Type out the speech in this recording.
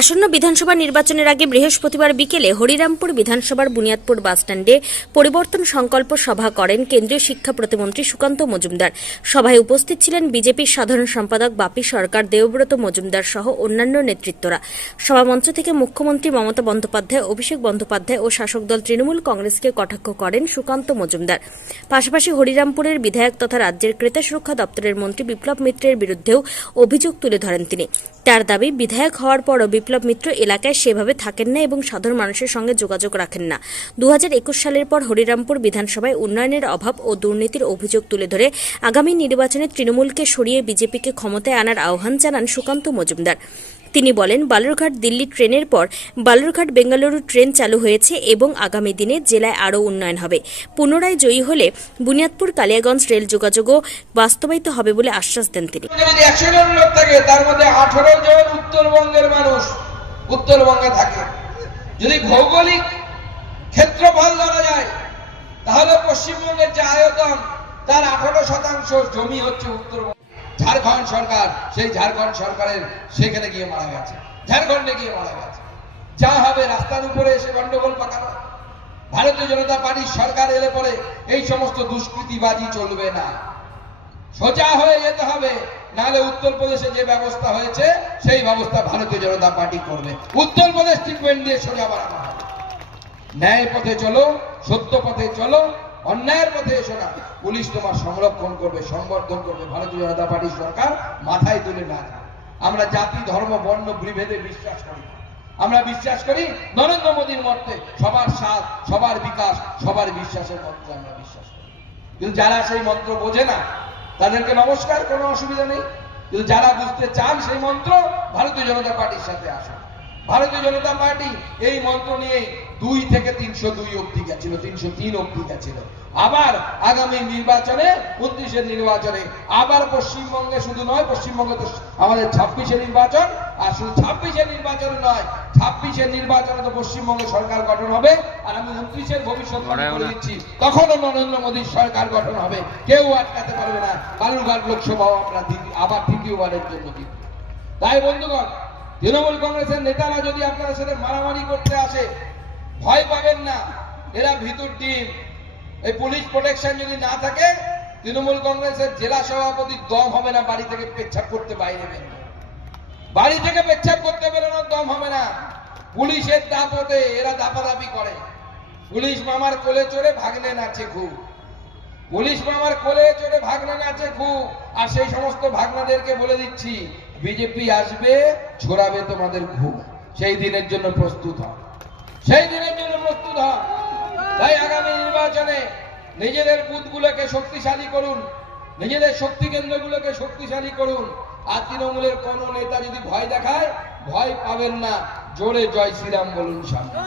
আসন্ন বিধানসভা নির্বাচনের আগে বৃহস্পতিবার বিকেলে হরিরামপুর বিধানসভার বুনিয়াদপুর বাসস্ট্যান্ডে পরিবর্তন সংকল্প সভা করেন কেন্দ্রীয় শিক্ষা প্রতিমন্ত্রী সুকান্ত মজুমদার। সভায় উপস্থিত ছিলেন বিজেপির সাধারণ সম্পাদক বাপি সরকার, দেবব্রত মজুমদার সহ অন্যান্য নেতৃত্বরা। সভামঞ্চ থেকে মুখ্যমন্ত্রী মমতা বন্দ্যোপাধ্যায়, অভিষেক বন্দ্যোপাধ্যায় ও শাসক দল তৃণমূল কংগ্রেসকে কটাক্ষ করেন সুকান্ত মজুমদার। পাশাপাশি হরিরামপুরের বিধায়ক তথা রাজ্যের ক্রেতা সুরক্ষা দপ্তরের মন্ত্রী বিপ্লব মিত্রের বিরুদ্ধেও অভিযোগ তুলে ধরেন তিনি। তার দাবি, বিধায়ক হওয়ার পরও বিপ্লব মিত্র এলাকায় সেভাবে থাকেন না এবং সাধারণ মানুষের সঙ্গে যোগাযোগ রাখেন না। দু হাজার একুশ সালের পর হরিরামপুর বিধানসভায় উন্নয়নের অভাব ও দুর্নীতির অভিযোগ তুলে ধরে আগামী নির্বাচনে তৃণমূলকে সরিয়ে বিজেপিকে ক্ষমতায় আনার আহ্বান জানান সুকান্ত মজুমদার। তিনি বলেন, বালুরঘাট দিল্লি ট্রেনের পর বালুরঘাট বেঙ্গালুরু ট্রেন চালু হয়েছে এবং আগামী দিনে জেলায় আরও উন্নয়ন হবে। পুনরায় জয়ী হলে বুনিয়াদপুর কালিয়াগঞ্জ রেল যোগাযোগও বাস্তবায়িত হবে বলে আশ্বাস দেন তিনি। তার আঠারো উত্তরবঙ্গের মানুষ উত্তরবঙ্গে থাকে। যদি ভৌগোলিক ক্ষেত্রফল ধরা যায়, তাহলে পশ্চিমবঙ্গের যে আয়তন, তার আঠারো শতাংশ জমি হচ্ছে উত্তরবঙ্গ। ঝাড়খণ্ড সরকার, সেই ঝাড়খণ্ড সরকারের সেখানে গিয়ে মারা গেছে। ঝাড়খণ্ডে গিয়ে মারা গেছে। যা হবে রাস্তার উপরে এসে গন্ডগোল পাকানো। ভারতীয় জনতা পার্টির সরকার এলে পরে এই সমস্ত দুষ্কৃতিবাজি চলবে না। সোজা হয়ে যেতে হবে, নাহলে উত্তরপ্রদেশে যে ব্যবস্থা হয়েছে, সেই ব্যবস্থা ভারতীয় জনতা পার্টি করবে। উত্তরপ্রদেশ ট্রিটমেন্ট দিয়ে সোজা বাড়ানো হবে। ন্যায় পথে চলো, সত্য পথে চলো অন্যায়ের পথে এসো না। পুলিশ তোমার সংরক্ষণ করবে, সংবর্ধন করবে। ভারতীয় জনতা পার্টির সরকার মাথায় তুলে না। আমরা জাতি, ধর্ম, বর্ণ বিভেদে বিশ্বাস করি। আমরা বিশ্বাস করি নরেন্দ্র মোদীর মর্তে সবার সাথ সবার বিকাশ, সবার বিশ্বাসের মন্ত্রে আমরা বিশ্বাস করি। কিন্তু যারা সেই মন্ত্র বোঝে না, তাদেরকে নমস্কার, কোনো অসুবিধা নেই। কিন্তু যারা বুঝতে চান সেই মন্ত্র, ভারতীয় জনতা পার্টির সাথে আসুন। ভারতীয় জনতা পার্টি এই মন্ত্র নিয়ে থেকে তিনশো দুই অব্দি গেছিল তিনশো তিন অব্দি গেছিল। আবার আগামী নির্বাচনে উনত্রিশের নির্বাচনে আবার পশ্চিমবঙ্গে শুধু নয় পশ্চিমবঙ্গে তো আমাদের ছাব্বিশে নির্বাচন আর শুধু ছাব্বিশে নির্বাচন নয় ছাব্বিশের নির্বাচনে তো পশ্চিমবঙ্গে সরকার গঠন হবে আর আমি উনত্রিশের ভবিষ্যৎ করে দিচ্ছি তখনও নরেন্দ্র মোদীর সরকার গঠন হবে কেউ আটকাতে পারবে না বালুরঘাট লোকসভাও আমরা আবার তৃতীয়বারের জন্য জিতব। তাই বন্ধুগণ তৃণমূল কংগ্রেসের নেতারা যদি আপনাদের সাথে মারামারি করতে আসে ভয় পাবেন না। এরা ভিতর টিম। এই পুলিশ প্রোটেকশন যদি না থাকে, তৃণমূল কংগ্রেসের জেলা সভাপতির দম হবে না, বাড়ি থেকে পেচ্ছাপ করতে বাইরে বেরোনো বাড়ি থেকে পেচ্ছাপ করতে বেরোনোর দম হবে না। পুলিশের দাপতে এরা দাপাদাপি করে। পুলিশ মামার কোলে চড়ে ভাগনে নাচে খুব। পুলিশ মামার কোলে চড়ে ভাগনা নাচে খুব। আর সেই সমস্ত ভাগনাদেরকে বলে দিচ্ছি, বিজেপি আসবে ছড়াবে তোমাদের ঘুম। সেই দিনের জন্য প্রস্তুত হও। সেই দিনের জন্য প্রস্তুত হন তাই আগামী নির্বাচনে নিজেদের বুথগুলোকে শক্তিশালী করুন, নিজেদের শক্তি কেন্দ্রগুলোকে শক্তিশালী করুন। আর তৃণমূলের কোন নেতা যদি ভয় দেখায়, ভয় পাবেন না। জোরে জয় শ্রীরাম বলুন সামনে।